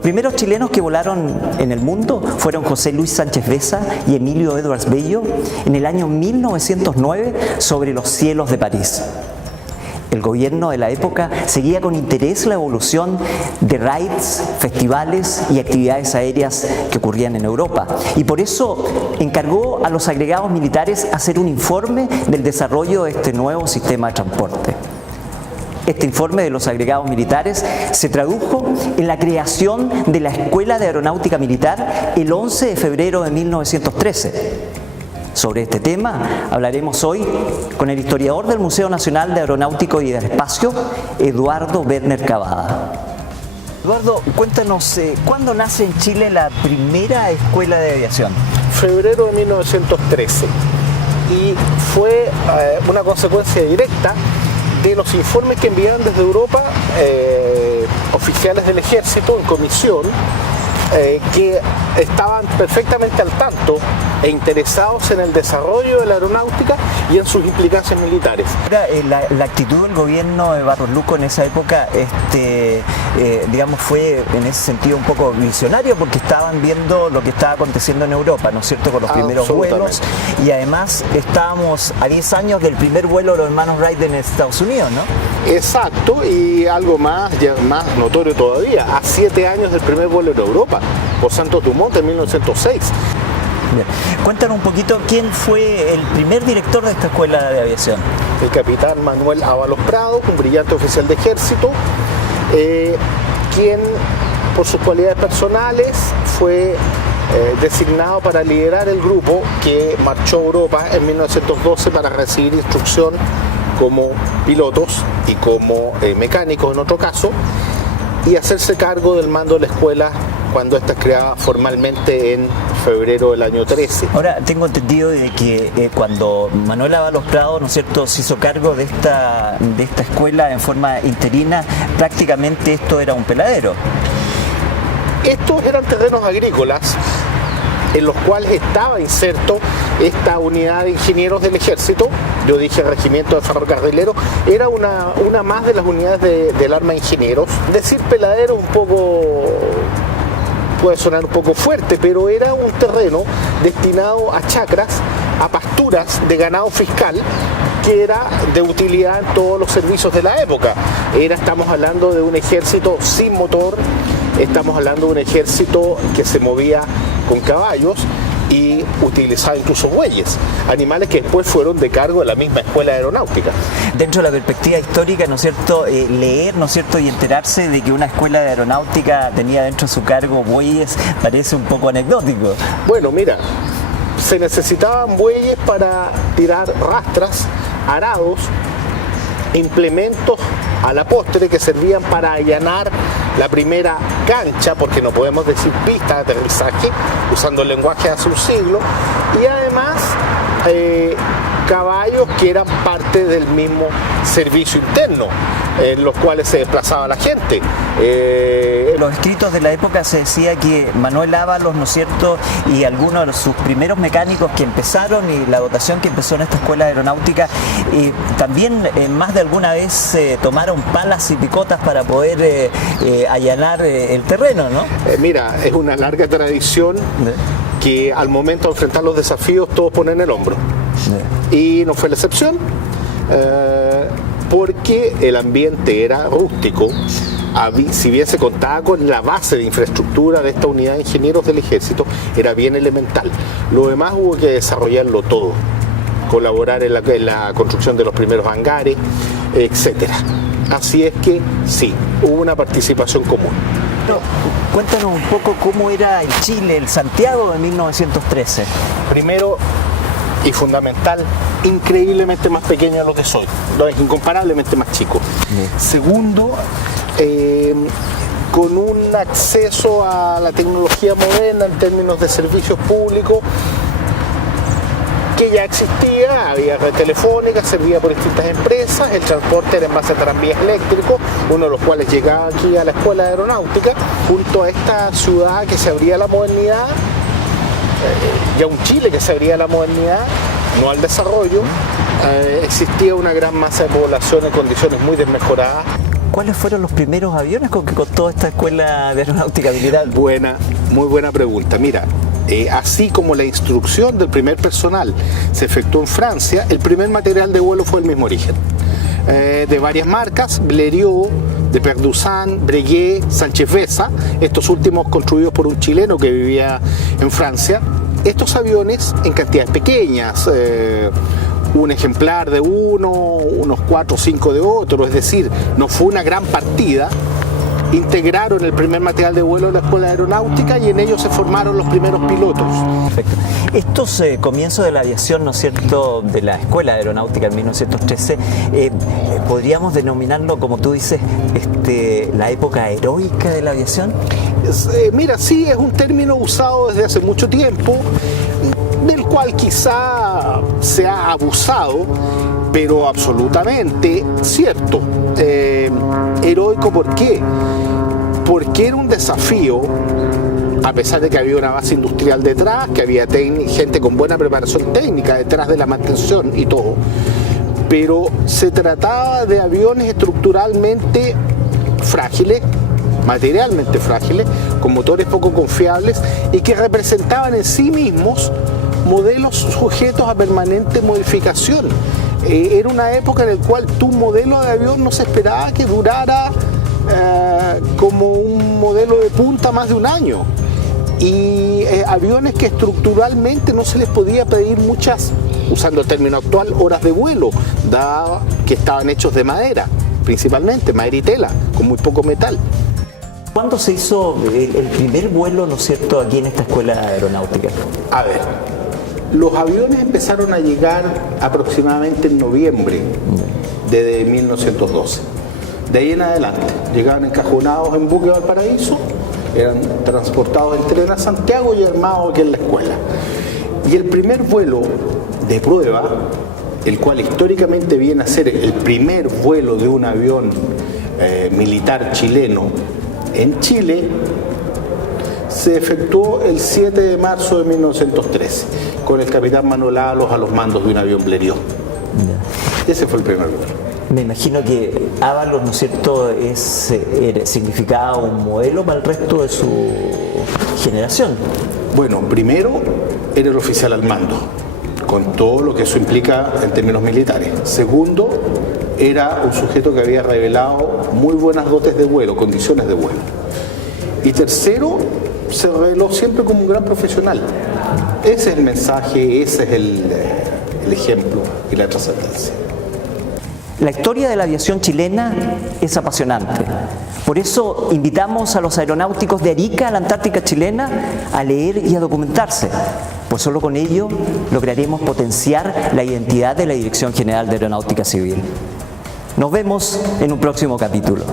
Los primeros chilenos que volaron en el mundo fueron José Luis Sánchez Besa y Emilio Edwards Bello en el año 1909 sobre los cielos de París. El gobierno de la época seguía con interés la evolución de raids, festivales y actividades aéreas que ocurrían en Europa, y por eso encargó a los agregados militares hacer un informe del desarrollo de este nuevo sistema de transporte. Este informe de los agregados militares se tradujo en la creación de la Escuela de Aeronáutica Militar el 11 de febrero de 1913. Sobre este tema hablaremos hoy con el historiador del Museo Nacional de Aeronáutico y del Espacio, Eduardo Werner Cavada. Eduardo, cuéntanos, ¿cuándo nace en Chile la primera escuela de aviación? Febrero de 1913, y fue una consecuencia directa de los informes que enviaban desde Europa oficiales del ejército en comisión, que estaban perfectamente al tanto e interesados en el desarrollo de la aeronáutica y en sus implicancias militares. La actitud del gobierno de Barros Luco en esa época, digamos, fue en ese sentido un poco visionario, porque estaban viendo lo que estaba aconteciendo en Europa, ¿no es cierto?, con los primeros vuelos, y además estábamos a 10 años del primer vuelo de los hermanos Wright en Estados Unidos, ¿no? Exacto, y algo más notorio todavía, a 7 años del primer vuelo en Europa, por Santos Dumont en 1906. Bien. Cuéntanos un poquito quién fue el primer director de esta escuela de aviación. El capitán Manuel Ábalos Prado, un brillante oficial de ejército, quien por sus cualidades personales fue designado para liderar el grupo que marchó a Europa en 1912 para recibir instrucción como pilotos y como mecánicos en otro caso, y hacerse cargo del mando de la escuela cuando esta es creada formalmente en febrero del año 13. Ahora, tengo entendido de que cuando Manuel Ábalos Prado, ¿no es cierto?, se hizo cargo de esta escuela en forma interina, prácticamente esto era un peladero. Estos eran terrenos agrícolas en los cuales estaba inserto esta unidad de ingenieros del ejército. Yo dije regimiento de ferrocarrileros, era una más de las unidades del arma de ingenieros. Decir peladero un poco puede sonar un poco fuerte, pero era un terreno destinado a chacras, a pasturas de ganado fiscal, que era de utilidad en todos los servicios de la época. Estamos hablando de un ejército sin motor, estamos hablando de un ejército que se movía con caballos y utilizaba incluso bueyes, animales que después fueron de cargo de la misma escuela aeronáutica. Dentro de la perspectiva histórica, ¿no es cierto?, leer, ¿no es cierto?, y enterarse de que una escuela de aeronáutica tenía dentro de su cargo bueyes parece un poco anecdótico. Bueno, mira, se necesitaban bueyes para tirar rastras, arados, implementos a la postre que servían para allanar la primera cancha, porque no podemos decir pista de aterrizaje, usando el lenguaje de hace un siglo, y además caballos que eran parte del mismo servicio interno, en los cuales se desplazaba la gente. Los escritos de la época se decía que Manuel Ábalos, ¿no es cierto?, y algunos de sus primeros mecánicos que empezaron, y la dotación que empezó en esta escuela aeronáutica, también más de alguna vez tomaron palas y picotas para poder allanar el terreno, ¿no? Mira, es una larga tradición que al momento de enfrentar los desafíos todos ponen el hombro. Y no fue la excepción, porque el ambiente era rústico. Si bien se contaba con la base de infraestructura de esta unidad de ingenieros del ejército, era bien elemental. Lo demás hubo que desarrollarlo todo, colaborar en la construcción de los primeros hangares, etcétera. Así es que sí, hubo una participación común. Cuéntanos un poco cómo era el Chile, el Santiago de 1913. Primero y fundamental, increíblemente más pequeño de lo que soy, incomparablemente más chico. Segundo, con un acceso a la tecnología moderna en términos de servicios públicos que ya existía, había red telefónica, servía por distintas empresas, el transporte era en base a tranvías eléctricos, uno de los cuales llegaba aquí a la Escuela de Aeronáutica, junto a esta ciudad que se abría a la modernidad, ya un Chile que se abría a la modernidad, no al desarrollo. Existía una gran masa de población en condiciones muy desmejoradas. ¿Cuáles fueron los primeros aviones con que contó esta escuela de aeronáutica militar? Muy buena pregunta. Mira, así como la instrucción del primer personal se efectuó en Francia, el primer material de vuelo fue el mismo origen. De varias marcas, Blériot, de Perduzan, Breguet, Sánchez Besa, estos últimos construidos por un chileno que vivía en Francia. Estos aviones en cantidades pequeñas, un ejemplar de uno, unos 4 o 5 de otro, es decir, no fue una gran partida. Integraron el primer material de vuelo de la Escuela de Aeronáutica y en ellos se formaron los primeros pilotos. Perfecto. Estos comienzos de la aviación, ¿no es cierto?, de la Escuela de Aeronáutica en 1913, ¿podríamos denominarlo, como tú dices, la época heroica de la aviación? Mira, sí, es un término usado desde hace mucho tiempo, del cual quizá se ha abusado, pero absolutamente cierto. Heroico, ¿por qué? Porque era un desafío, a pesar de que había una base industrial detrás, que había gente con buena preparación técnica detrás de la mantención y todo, pero se trataba de aviones estructuralmente frágiles, materialmente frágiles, con motores poco confiables y que representaban en sí mismos modelos sujetos a permanente modificación. Era una época en la cual tu modelo de avión no se esperaba que durara como un modelo de punta más de un año. Y aviones que estructuralmente no se les podía pedir muchas, usando el término actual, horas de vuelo, dado que estaban hechos de madera, principalmente, madera y tela, con muy poco metal. ¿Cuándo se hizo el primer vuelo, ¿no es cierto?, aquí en esta escuela aeronáutica? A ver, los aviones empezaron a llegar aproximadamente en noviembre de 1912. De ahí en adelante, llegaban encajonados en buque Valparaíso, eran transportados en tren a Santiago y armados aquí en la escuela. Y el primer vuelo de prueba, el cual históricamente viene a ser el primer vuelo de un avión militar chileno en Chile, se efectuó el 7 de marzo de 1913 con el capitán Manuel Ábalos a los mandos de un avión Blériot. Ese fue el primer vuelo. Me imagino que Ábalos, ¿no es cierto?, significaba un modelo para el resto de su generación. Bueno, primero era el oficial al mando, con todo lo que eso implica en términos militares. Segundo, era un sujeto que había revelado muy buenas dotes de vuelo, condiciones de vuelo. Y tercero, se reveló siempre como un gran profesional. Ese es el mensaje, ese es el ejemplo y la trascendencia. La historia de la aviación chilena es apasionante. Por eso invitamos a los aeronáuticos de Arica a la Antártica chilena a leer y a documentarse, pues solo con ello lograremos potenciar la identidad de la Dirección General de Aeronáutica Civil. Nos vemos en un próximo capítulo.